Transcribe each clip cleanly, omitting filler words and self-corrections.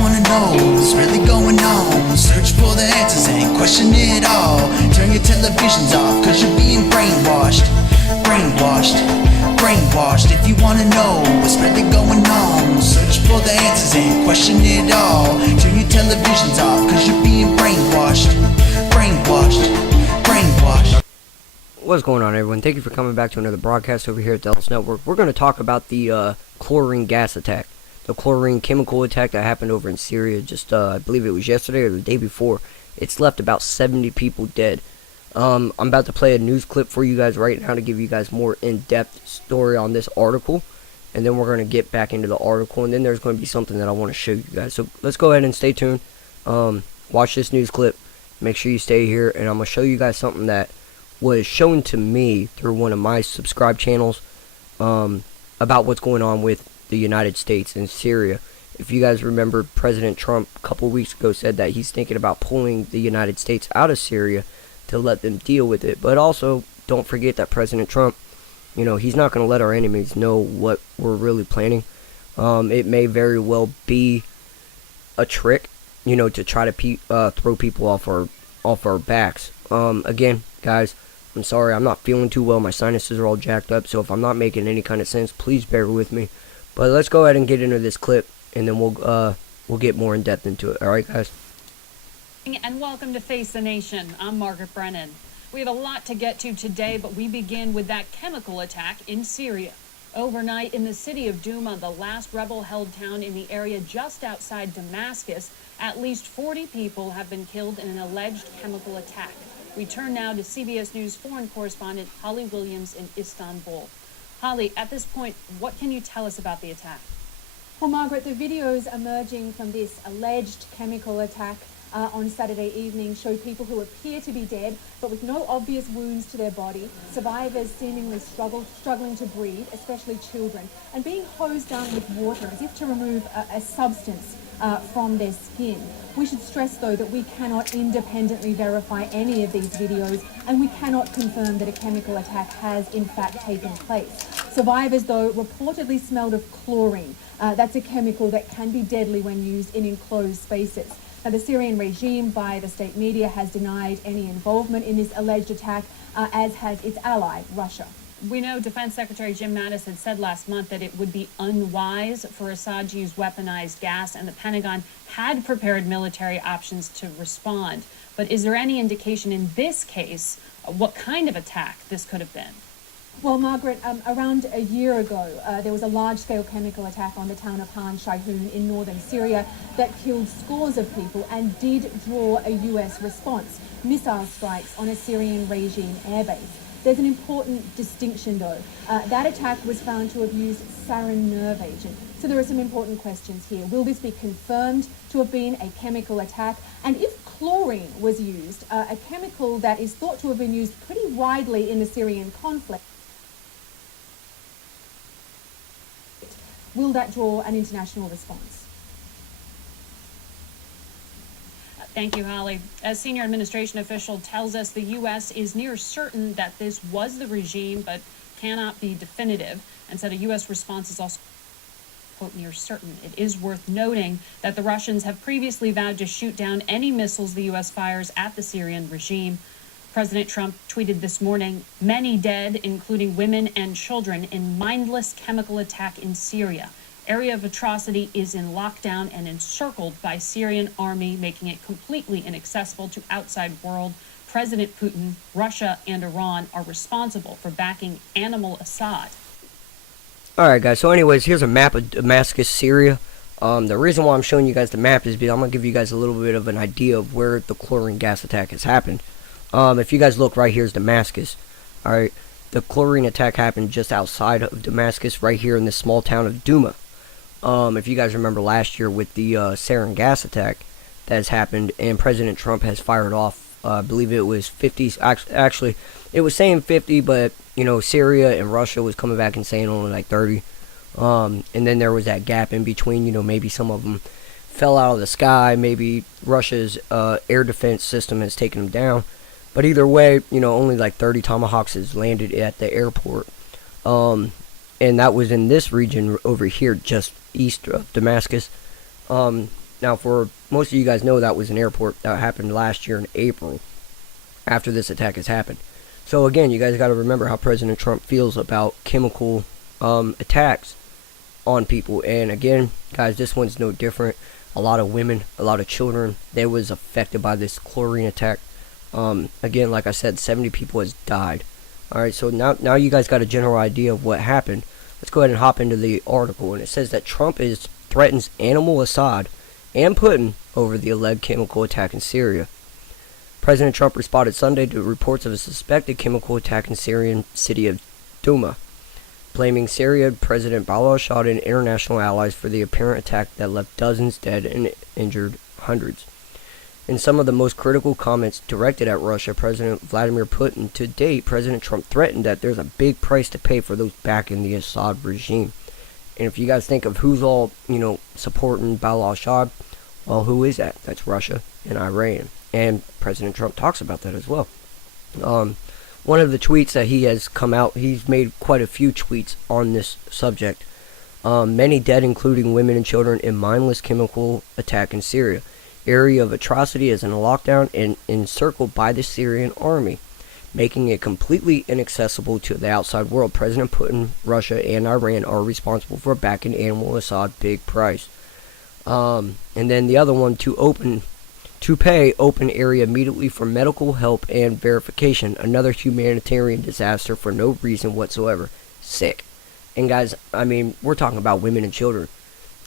wanna know what's really going on, search for the answers and question it all. Turn your televisions off, cause you're being brainwashed. Brainwashed. If you wanna know what's really going on, search for the answers and question it all. Turn your televisions off, cause you're being brainwashed. What's going on, everyone? Thank you for coming back to another broadcast over here at the Ellis Network. We're going to talk about the chlorine gas attack, the chlorine chemical attack that happened over in Syria just, I believe it was yesterday or the day before. It's left about 70 people dead. I'm about to play a news clip for you guys right now to give you guys more in-depth story on this article, and then we're going to get back into the article, and then there's going to be something that I want to show you guys. So let's go ahead and stay tuned. Watch this news clip. Make sure you stay here, and I'm going to show you guys something that was shown to me through one of my subscribed channels about what's going on with the United States and Syria. If you guys remember, President Trump a couple weeks ago said that he's thinking about pulling the United States out of Syria to let them deal with it. But also, don't forget that President Trump, you know, he's not going to let our enemies know what we're really planning. It may very well be a trick, you know, to try to throw people off our backs. Again, guys, I'm sorry, I'm not feeling too well. My sinuses are all jacked up, so if I'm not making any kind of sense, please bear with me. But let's go ahead and get into this clip, and then we'll get more in depth into it. All right, guys. And welcome to Face the Nation. I'm Margaret Brennan. We have a lot to get to today, but we begin with that chemical attack in Syria. Overnight in the city of Douma, the last rebel-held town in the area just outside Damascus, at least 40 people have been killed in an alleged chemical attack. We turn now to CBS News foreign correspondent Holly Williams in Istanbul. Holly, at this point, what can you tell us about the attack? Well, Margaret, the videos emerging from this alleged chemical attack on Saturday evening show people who appear to be dead, but with no obvious wounds to their body, survivors seemingly struggling to breathe, especially children, and being hosed down with water as if to remove a substance from their skin. We should stress, though, that we cannot independently verify any of these videos, and we cannot confirm that a chemical attack has in fact taken place. Survivors, though, reportedly smelled of chlorine. That's a chemical that can be deadly when used in enclosed spaces. Now, the Syrian regime, by the state media, has denied any involvement in this alleged attack, as has its ally, Russia. We know Defense Secretary Jim Mattis had said last month that it would be unwise for Assad to use weaponized gas, and the Pentagon had prepared military options to respond. But is there any indication in this case what kind of attack this could have been? Well, Margaret, around a year ago, there was a large-scale chemical attack on the town of Han Shayhun in northern Syria that killed scores of people and did draw a U.S. response, missile strikes on a Syrian regime airbase. There's an important distinction, though. That attack was found to have used sarin nerve agent. So there are some important questions here. Will this be confirmed to have been a chemical attack? And if chlorine was used, a chemical that is thought to have been used pretty widely in the Syrian conflict, will that draw an international response? Thank you, Holly. A senior administration official tells us the U.S. is near certain that this was the regime, but cannot be definitive, and said a U.S. response is also, quote, near certain. It is worth noting that the Russians have previously vowed to shoot down any missiles the U.S. fires at the Syrian regime. President Trump tweeted this morning, many dead, including women and children, in mindless chemical attack in Syria. Area of atrocity is in lockdown and encircled by Syrian army, making it completely inaccessible to outside world. President Putin, Russia, and Iran are responsible for backing animal Assad. Alright, guys, so anyways, here's a map of Damascus, Syria. The reason why I'm showing you guys the map is because I'm going to give you guys a little bit of an idea of where the chlorine gas attack has happened. If you guys look, right here is Damascus. Alright, the chlorine attack happened just outside of Damascus, right here in this small town of Douma. If you guys remember last year with the sarin gas attack that has happened, and President Trump has fired off, I believe it was 50, actually, it was saying 50, but, you know, Syria and Russia was coming back and saying only like 30. And then there was that gap in between, you know, maybe some of them fell out of the sky, maybe Russia's air defense system has taken them down. But either way, you know, only like 30 Tomahawks has landed at the airport. And that was in this region over here, just east of Damascus. Now, for most of you guys know, that was an airport that happened last year in April, after this attack has happened. So again, you guys got to remember how President Trump feels about chemical attacks on people. And again, guys, this one's no different. A lot of women, a lot of children, they was affected by this chlorine attack. Again, like I said, 70 people has died. Alright, so now you guys got a general idea of what happened. Let's go ahead and hop into the article. And it says that Trump threatens animal Assad and Putin over the alleged chemical attack in Syria. President Trump responded Sunday to reports of a suspected chemical attack in Syrian city of Douma, blaming Syria President al-Assad and international allies for the apparent attack that left dozens dead and injured hundreds. In some of the most critical comments directed at Russia, President Vladimir Putin, to date, President Trump threatened that there's a big price to pay for those backing the Assad regime. And if you guys think of who's all, supporting al-Assad, well, who is that? That's Russia and Iran. And President Trump talks about that as well. One of the tweets that he has come out, he's made quite a few tweets on this subject. Many dead, including women and children, in mindless chemical attack in Syria. Area of atrocity is in a lockdown and encircled by the Syrian army, making it completely inaccessible to the outside world. President Putin, Russia, and Iran are responsible for backing animal Assad big price. And then the other one, to pay open area immediately for medical help and verification. Another humanitarian disaster for no reason whatsoever. Sick. And guys, I mean, we're talking about women and children,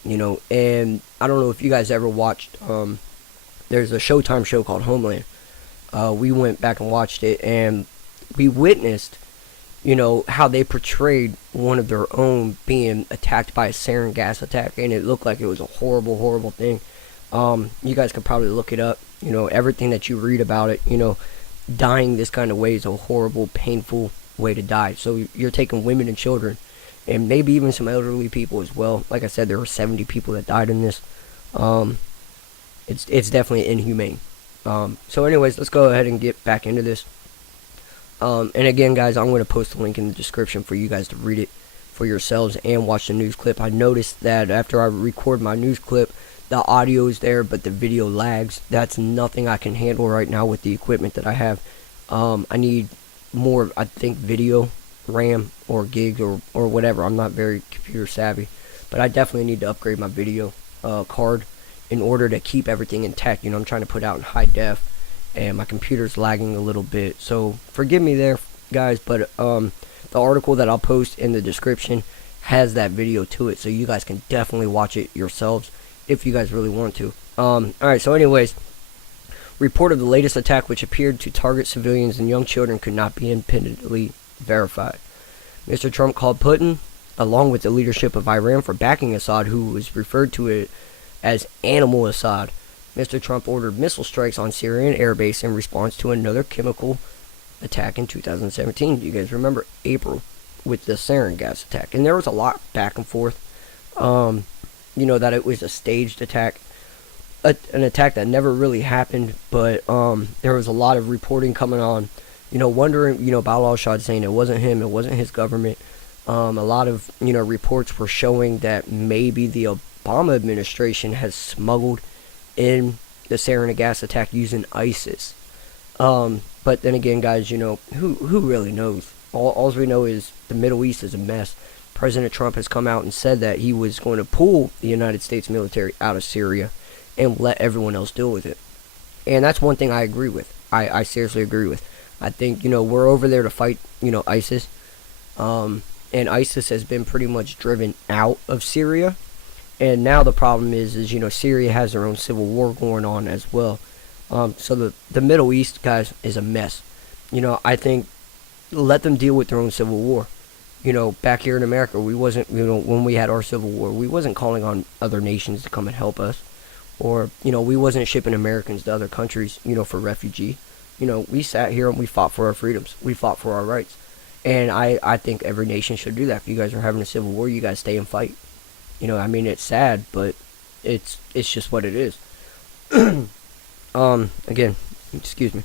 and I don't know if you guys ever watched, there's a Showtime show called Homeland. We went back and watched it, and we witnessed, how they portrayed one of their own being attacked by a sarin gas attack, and it looked like it was a horrible, horrible thing. You guys could probably look it up. Everything that you read about it, dying this kind of way is a horrible, painful way to die. So you're taking women and children, and maybe even some elderly people as well. Like I said, there were 70 people that died in this. It's definitely inhumane. So anyways, let's go ahead and get back into this. And again, guys, I'm going to post a link in the description for you guys to read it for yourselves and watch the news clip. I noticed that after I record my news clip, the audio is there, but the video lags. That's nothing I can handle right now with the equipment that I have. I need more, I think, video RAM or gigs or whatever. I'm not very computer savvy, but I definitely need to upgrade my video card in order to keep everything intact. I'm trying to put out in high def, and my computer's lagging a little bit. So forgive me there, guys, but the article that I'll post in the description has that video to it, so you guys can definitely watch it yourselves if you guys really want to. Alright, so anyways, report of the latest attack, which appeared to target civilians and young children, could not be independently verified. Mr. Trump called Putin, along with the leadership of Iran, for backing Assad, who was referred to it as Animal Assad. Mr. Trump ordered missile strikes on Syrian airbase in response to another chemical attack in 2017. You guys remember April with the sarin gas attack, and there was a lot back and forth. That it was a staged attack, an attack that never really happened, but there was a lot of reporting coming on, wondering, about al-Assad, saying it wasn't him, it wasn't his government. A lot of, reports were showing that maybe the Obama administration has smuggled in the sarin gas attack using ISIS. But then again, guys, who really knows? All we know is the Middle East is a mess. President Trump has come out and said that he was going to pull the United States military out of Syria and let everyone else deal with it. And that's one thing I agree with. I seriously agree with. I think, we're over there to fight, ISIS. And ISIS has been pretty much driven out of Syria. And now the problem is Syria has their own civil war going on as well. So the Middle East, guys, is a mess. I think let them deal with their own civil war. Back here in America, we wasn't, when we had our civil war, we wasn't calling on other nations to come and help us. Or, we wasn't shipping Americans to other countries, for refugee. We sat here and we fought for our freedoms. We fought for our rights. And I think every nation should do that. If you guys are having a civil war, you guys stay and fight. It's sad, but it's just what it is. Again, excuse me.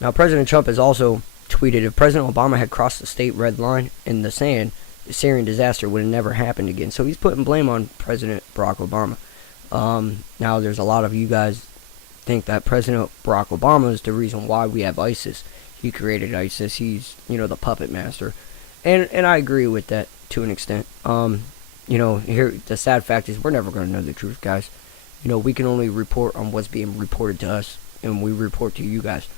Now, President Trump has also tweeted, if President Obama had crossed the state red line in the sand, the Syrian disaster would have never happened again. So he's putting blame on President Barack Obama. Now there's a lot of you guys think that President Barack Obama is the reason why we have ISIS. He created ISIS. He's, the puppet master. And I agree with that to an extent. Here, the sad fact is we're never going to know the truth, guys. We can only report on what's being reported to us, and we report to you guys.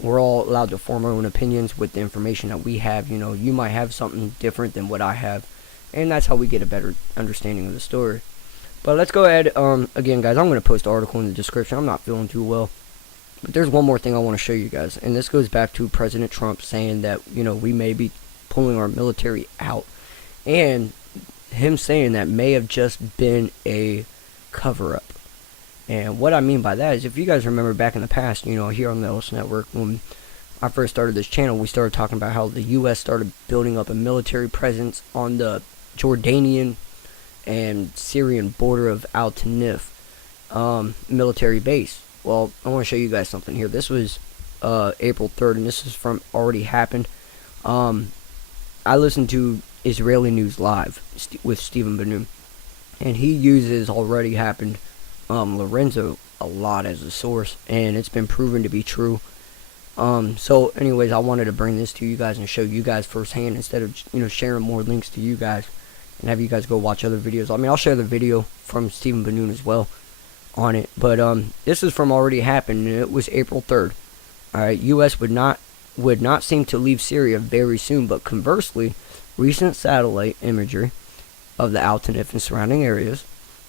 We're all allowed to form our own opinions with the information that we have. You might have something different than what I have, and that's how we get a better understanding of the story. But let's go ahead. Again, guys, I'm going to post an article in the description. I'm not feeling too well. But there's one more thing I want to show you guys. And this goes back to President Trump saying that, we may be pulling our military out. And him saying that may have just been a cover-up. And what I mean by that is, if you guys remember back in the past, here on the Ellis Network, when I first started this channel, we started talking about how the U.S. started building up a military presence on the Jordanian and Syrian border of Al Tanif military base. Well, I want to show you guys something here. This was April 3rd, and this is from Already Happened. I listened to Israeli News Live with Stephen Benoom, and he uses Already Happened Lorenzo a lot as a source, and it's been proven to be true. So anyways, I wanted to bring this to you guys and show you guys firsthand instead of sharing more links to you guys and have you guys go watch other videos. I mean, I'll share the video from Stephen Benoon as well on it, but this is from Already Happened, and it was April 3rd. Alright, U.S. would not seem to leave Syria very soon, but conversely, recent satellite imagery of the Al Tanif and surrounding areas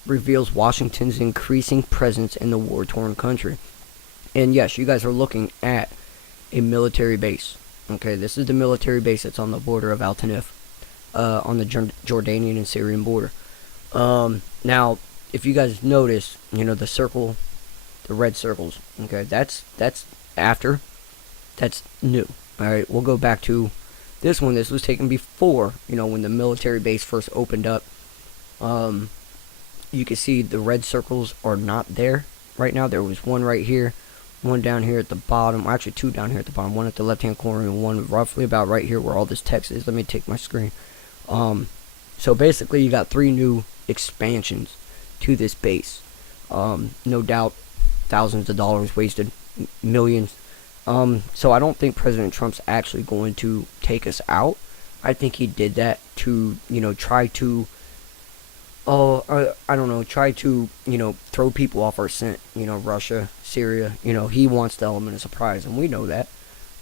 reveals Washington's increasing presence in the war-torn country. And yes, you guys are looking at a military base. Okay, this is the military base that's on the border of Al Tanif, on the Jordanian and Syrian border. Now, if you guys notice, the circle, the red circles, okay, that's new. Alright, we'll go back to this one. This was taken before, when the military base first opened up. You can see the red circles are not there right now. There was one right here, one down here at the bottom, well, actually two down here at the bottom, one at the left hand corner and one roughly about right here where all this text is. Let me take my screen. So basically you got 3 new expansions to this base. No doubt thousands of dollars wasted, millions. So I don't think President Trump's actually going to take us out. I think he did that to, try to, try to, throw people off our scent. Russia, Syria, he wants the element of surprise, and we know that.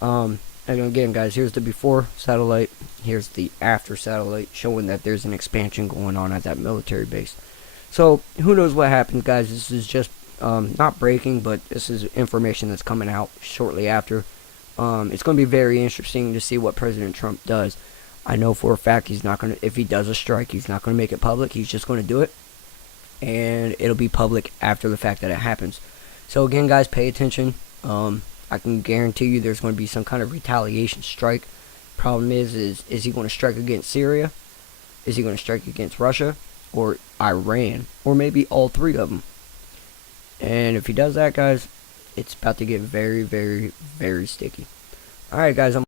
And again, guys, here's the before satellite, here's the after satellite, showing that there's an expansion going on at that military base. So, who knows what happened, guys. This is just, not breaking, but this is information that's coming out shortly after. It's going to be very interesting to see what President Trump does. I know for a fact he's not going to, if he does a strike, he's not going to make it public. He's just going to do it, and it'll be public after the fact that it happens. So again, guys, pay attention. I can guarantee you there's going to be some kind of retaliation strike. Problem is he going to strike against Syria? Is he going to strike against Russia? Or Iran? Or maybe all 3 of them? And if he does that, guys, it's about to get very, very, very sticky. Alright, guys,